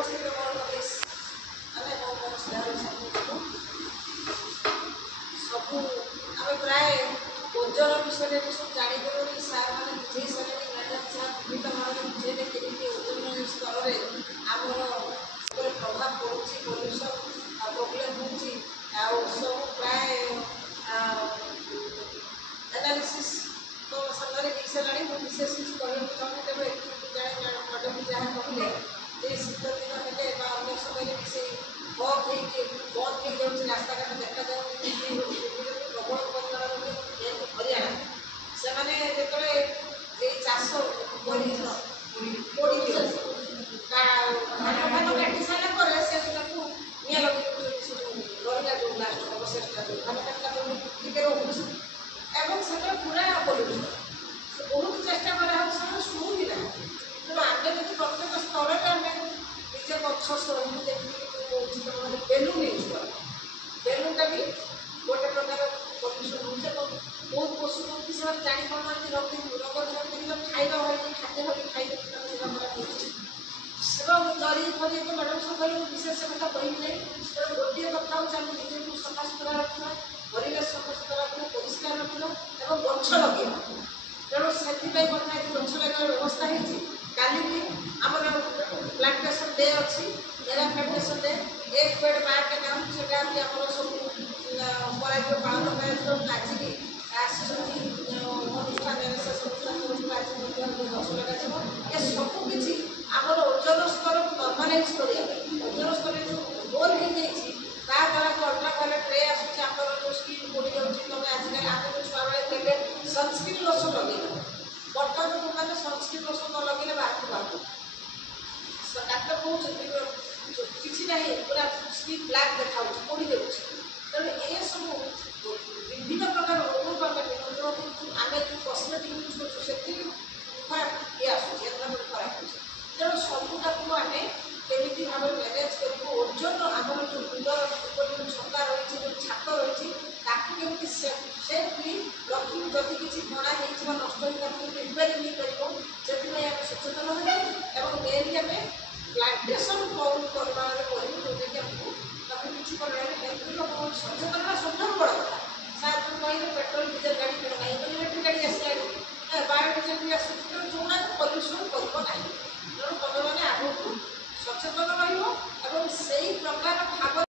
उपस्थित आने सब आम प्राय ओजन विषय भी सब जापर सार मैंने बुझे सारे मैडम साहब विभिन्न भाव बुझे केमी ओजन स्तर में आमर प्रभाव पड़ुची पल्यूसन प्रोब्लेम हो सब प्राय एनालिसिस तो सामने मिक्स है विशेष किसी कहूँ चाहूँ तेरे मैडम जहाँ कहले शीत दिन हेले अन्य समय भी से बंद हो जाऊँगी रास्ता घाट देखा प्रबल परिमाण हरियाणा से जो चाष पोड़ी धान फान काटी सारापर से निआ लगे रहा जो लास्ट अवशेषटा धान काटला टे रोचे एवं से पूरा पल्यूसन बहुत चेष्टा करा शुणु भी ना तेणु आम जब प्रत्येक स्तर में आम निजे गछ सहू देखिए बेलून यूज कर बेलूनटा भी गोटे प्रकार पल्यूसन हो बहुत पशु पक्षी से जापार रोग खाଇବା भाई खाद्य भाई खाई जरी फरी तो मैडम सब विशेष कथा कही ना तेनाली गोटे कथा हूँ निजे को सफा सुतरा रखा परिवेश सफा सुतरा रखा परिष्कार रखा और गछ लगे तेणु से गछ लगे व्यवस्था होती काली भी आमर प्लांटेशन डे अच्छी मेरा प्लांटेशन डे एक पेड़ मार्क अकाउंट से भी आम सब पालन कर आज भी अनुष्ठान से संस्थान आज गछ लगा ये सबकि आमर ओजन स्तर नर्मालाइज करने ओजन स्तर जो गोल हो जाए द्वारा जो अल्ट्राभायोलेट रे आसूँ आम जो स्किन पोड़ी जाऊँगी तुम आजिकल आम जो छुआ बेले कहले सनस्क्रीन लोशन लगे बर्तमान तुमने सनस्क्रीन लोशन न लगे बाहर बाहर डाक्तर कहते किसी ना पूरा स्किन ब्लाक देखा पोड़ी जाऊँगी तेणु ये सब विभिन्न प्रकार रोग आम जो कस्मेटिक यूज कर ये आसूँ खराब हो तेणु सबूटा आम केमी भाव मैनेज कर ओजन आम जो मुंडर ऊपर जो छका रही जो छात रही ताकि सेफ्ली रखी जदि किसी भणा हो नष्ट रिपेयरिंग नहीं से आम सचेतन हो मेनली आम प्लांटेशन बहुत परिमाण में करूँ जोटा कि आमको किसी हेल्थ सचेतन सबुठ बड़ा